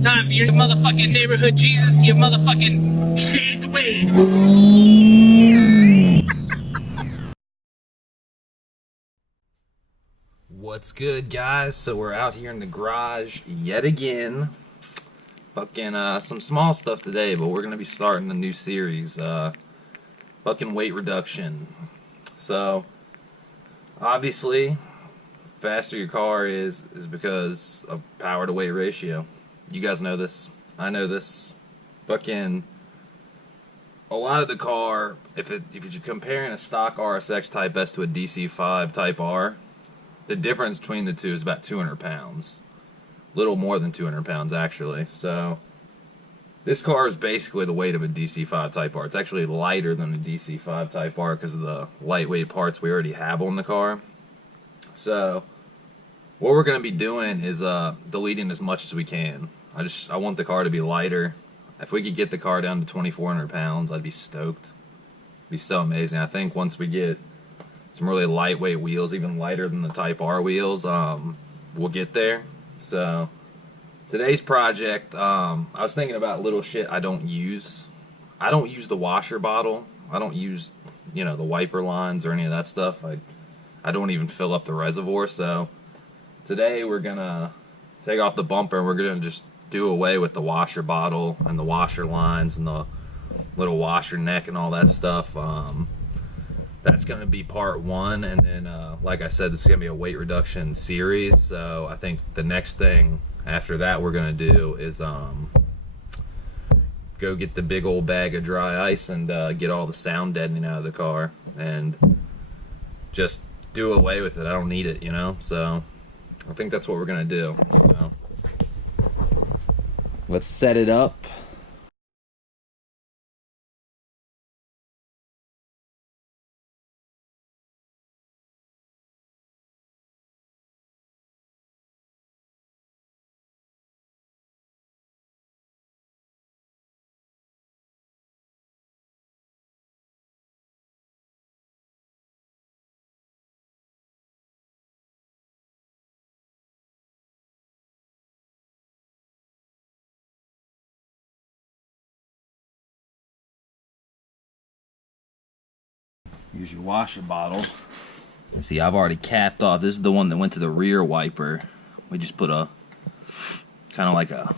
It's time for your motherfucking neighborhood Jesus, your motherfucking Kid Wade. What's good, guys? So we're out here in the garage yet again. Fucking some small stuff today, but we're gonna be starting a new series. Fucking weight reduction. So obviously, faster your car is because of power to weight ratio. You guys know this. I know this. Fucking a lot of the car, if you're comparing a stock RSX Type S to a DC5 Type R, the difference between the two is about 200 pounds. Little more than 200 pounds, actually. So this car is basically the weight of a DC5 Type R. It's actually lighter than a DC5 Type R because of the lightweight parts we already have on the car. So what we're going to be doing is deleting as much as we can. I want the car to be lighter. If we could get the car down to 2,400 pounds, I'd be stoked. It'd be so amazing. I think once we get some really lightweight wheels, even lighter than the Type R wheels, we'll get there. So today's project, I was thinking about little shit I don't use. I don't use the washer bottle. I don't use, the wiper lines or any of that stuff. I don't even fill up the reservoir. So today we're gonna take off the bumper and we're gonna just do away with the washer bottle and the washer lines and the little washer neck and all that stuff. That's going to be part one, and then like I said, this is going to be a weight reduction series. So I think the next thing after that we're going to do is go get the big old bag of dry ice and get all the sound deadening out of the car and just do away with it. I don't need it, so I think that's what we're going to do. So let's set it up. Here's your washer bottle. And see, I've already capped off. This is the one that went to the rear wiper. We just put a kind of like a,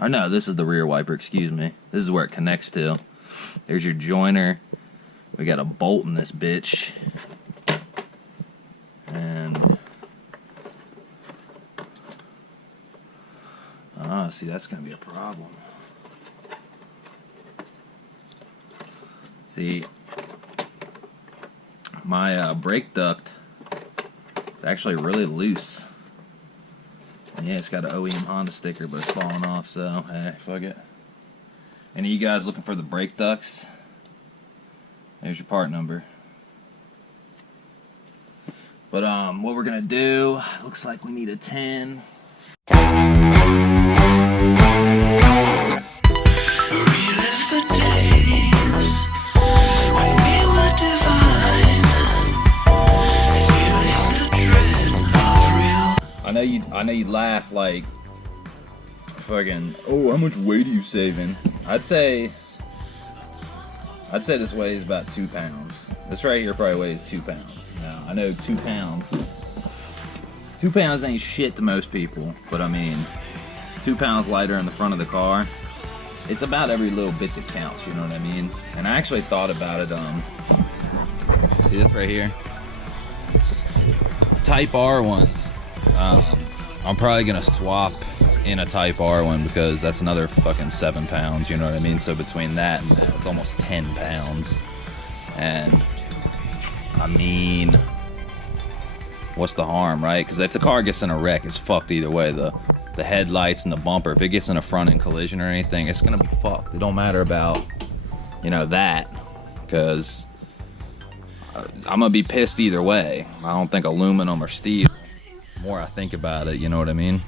or no, this is the rear wiper, excuse me. This is where it connects to. There's your joiner. We got a bolt in this bitch. And see, that's gonna be a problem. See, my brake duct is actually really loose. And yeah, it's got an OEM Honda sticker, but it's falling off, so hey, fuck it. Any of you guys looking for the brake ducts? There's your part number. But what we're gonna do, looks like we need a 10. I know you'd laugh like, fucking, oh, how much weight are you saving? I'd say this weighs about 2 pounds. This right here probably weighs 2 pounds. Now, I know 2 pounds. 2 pounds ain't shit to most people, but I mean, 2 pounds lighter in the front of the car, it's about every little bit that counts, you know what I mean? And I actually thought about it, see this right here? Type R one. I'm probably gonna swap in a Type R one because that's another fucking 7 pounds, you know what I mean? So between that and that, it's almost 10 pounds. And I mean, what's the harm, right? Because if the car gets in a wreck, it's fucked either way. The headlights and the bumper, if it gets in a front end collision or anything, it's gonna be fucked. It don't matter about, that, because I'm gonna be pissed either way. I don't think aluminum or steel. The more I think about it, you know what I mean?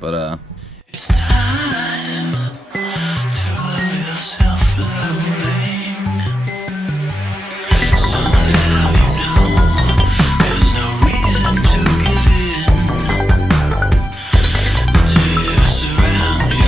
But it's time to love yourself for loving. Somehow there's no reason to give in to your surroundings.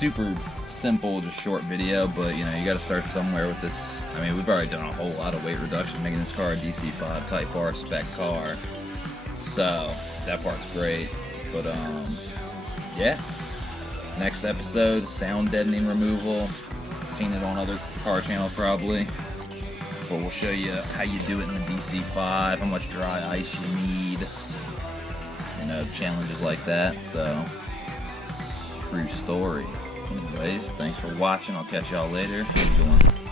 super simple, just short video, but you know, you got to start somewhere with this. I mean, we've already done a whole lot of weight reduction, making this car a DC5 Type R spec car, so that part's great. But yeah, next episode, sound deadening removal. Seen it on other car channels probably, but we'll show you how you do it in the DC5, how much dry ice you need, you know, challenges like that. So true story. Anyways, thanks for watching. I'll catch y'all later. Have a good one.